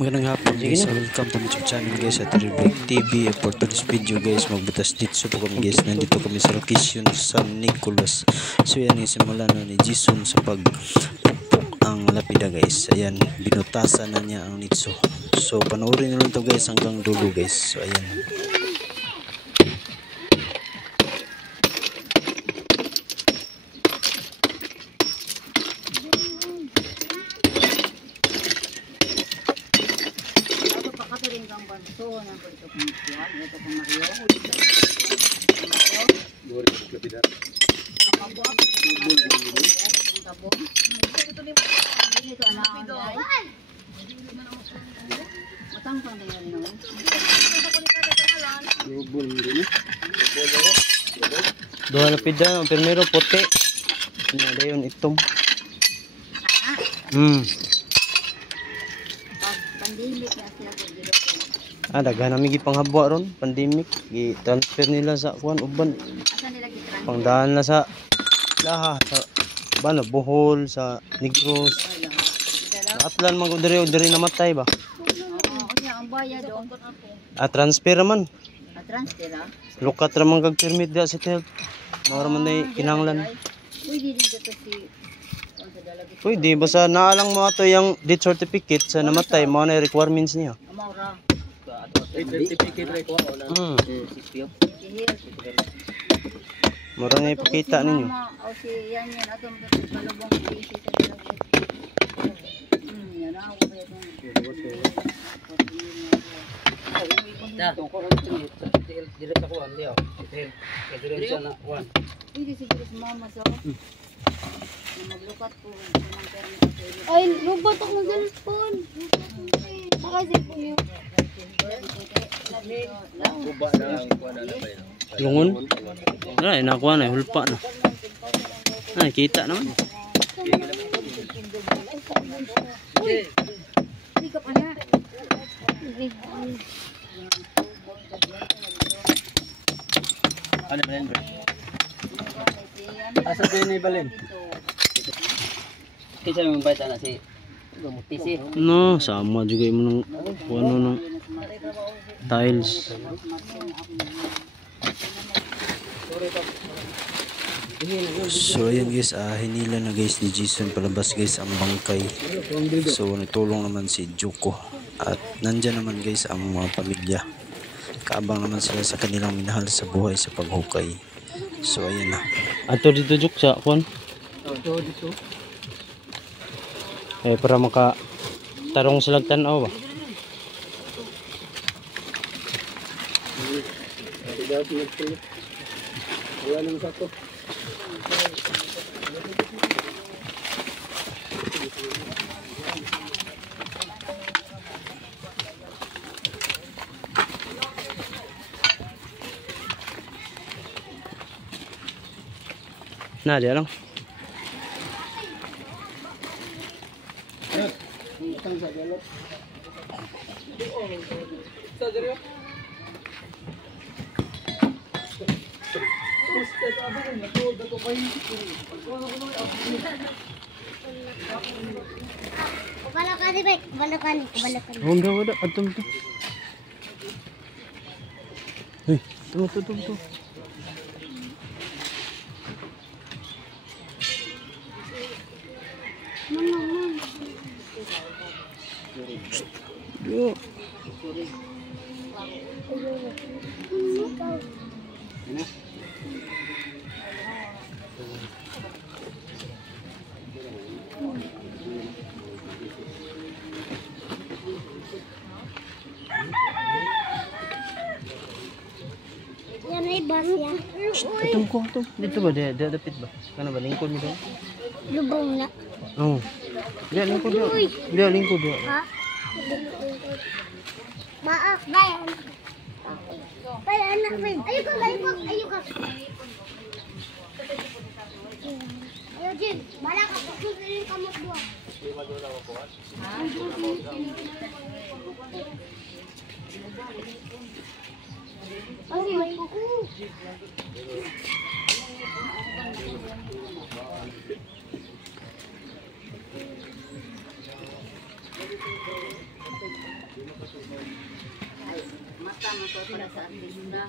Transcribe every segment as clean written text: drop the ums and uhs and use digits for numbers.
Magandang hapon guys, welcome to my YouTube channel guys at Rebreak TV. For today's video guys, magbutas dito po kami guys. Nandito kami sa location San Nicolas. So yan yung simula na ni Jason sa pagpupok ang lapida guys. Ayan, binutasan na niya ang nitso. So panoorin nyo lang to guys hanggang dulo guys. So ayan. Dua lapida, ang primero puti. Ada yung itom. Daghan nami gipanghabwa ron, pandemic. Gi-transfer nila sa kuan uban. Pangdaan na sa laha sa bano Bohol, sa Negros. Sa Atlan man diri namatay ba? Ang bayad do. Transfer man. Transfer ah. Lukat ra man kag permit da sa health. Mao ra man nay kinahanglan. Pwede din dito si Pwede basta naa lang mo ato yung death certificate sa namatay, mao na requirements niya. Amaw ra. Certificate ra ko wala. Mura nga ipakita ninyo. O si yan ato mo balubong PC sa dalawang. Yan na ako ba Da, ko ko direct ako ang liaw. Direct na one. Pwede siguro si mama sa maglukat po. Ay, lubat ako ng cellphone. Saka cellphone yun. Kuba na kuana na ba yun? Lungon? Ay, nakuha na, hulpa na. Ay, kita naman. Hindi ka pa na. Ano ba yan? Asa din ni Balen? Kisa mo ba na si Gumutisi? No, sama juga yung ng ano ng tiles. So ayan guys, hinila na guys ni Jason palabas guys ang bangkay. So nagtulong naman si Joko. At nandyan naman guys ang mga pamilya. Kaabang naman sila sa kanilang minahal sa buhay sa paghukay. So ayan na. Ato dito Jok sa kuan. Dito. Para maka tarong silag tanaw ba? Wala nang sato. Nah, dia lang. Balakan ni Bek, balakan. Udah, atum tu. Tuh. Yuk. Yan ay bus ya. Atum ko. Dito ba? Dia dapit ba? Kana ba lingkod mo daw? Lubong na. Oh. Dia lingkod dia. Dia lingkod dia. Ha? Maaf, bayan. Kaya anak mo. Ayun ka. Ayo Jin, bala ka. Pagsusin ka mo dua. Ay, mata mo to para sa artista.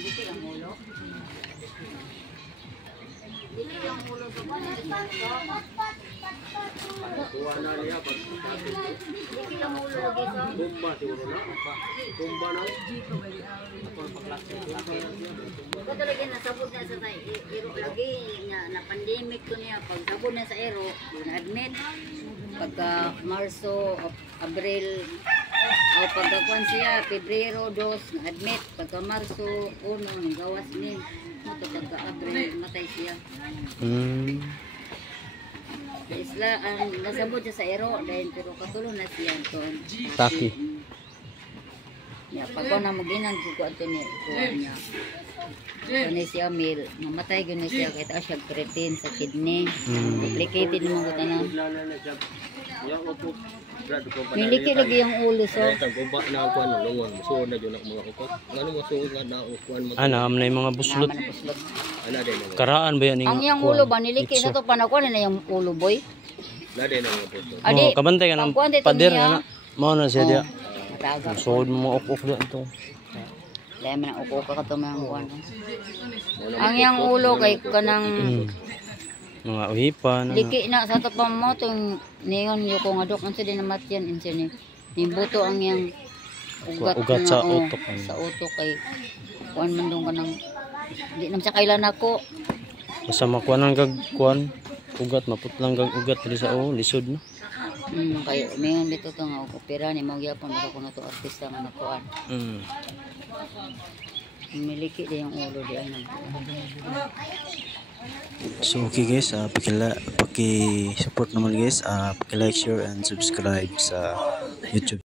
Dito ang ulo. Dito ang ulo sa bahay. Dito ang ulo lagi sa. Ito talaga nasabot na sa ero lagi na pandemic ko niya. Pag sabot na sa ero, na-admit. Pagka Marso, Abril, o pagkakuan siya, Pebrero, 2, na-admit. Pagka Marso, 1, nagawas niya. Pagka Abril, matay siya. Isla, ang nasabot siya sa ero, dahil pero katulong na siya. Taki. Pag ko na mag-inang kukuha ito niya, niya. Kani siya mil, mamatay gano'n siya kahit siya creatine sa kidney. Complicated naman ko tanan. Niliki lagi yung ulo so. Am na yung mga buslot. Karaan ba yan? Ang yung ulo ba niliki sa to panakuan na yung ulo boy. Oh, kabantay ka ng pader na. Mao na siya dia. Mataga. Sod mo ok na ito. Dahil man ang uko ka to mga kuan. Ang yung ulo kay kanang Mga uhipan. liki na sa to pa mo tong niyon yung kung adok ang din namat yan insin ni. Nimbuto ang yang Ugat sa utok. Sa utok kay kuan man dong kanang di nam sa kailan ako. Basta makuha ng gagkuan. Ugat, maputlang gag ugat dili sa lisod na. Kayo mingon dito to nga opera ni mo gyapon ako na to artista nga nakuan. Miliki din yung ulo di ay So okay guys, paki-support naman guys, paki-like, share and subscribe sa YouTube.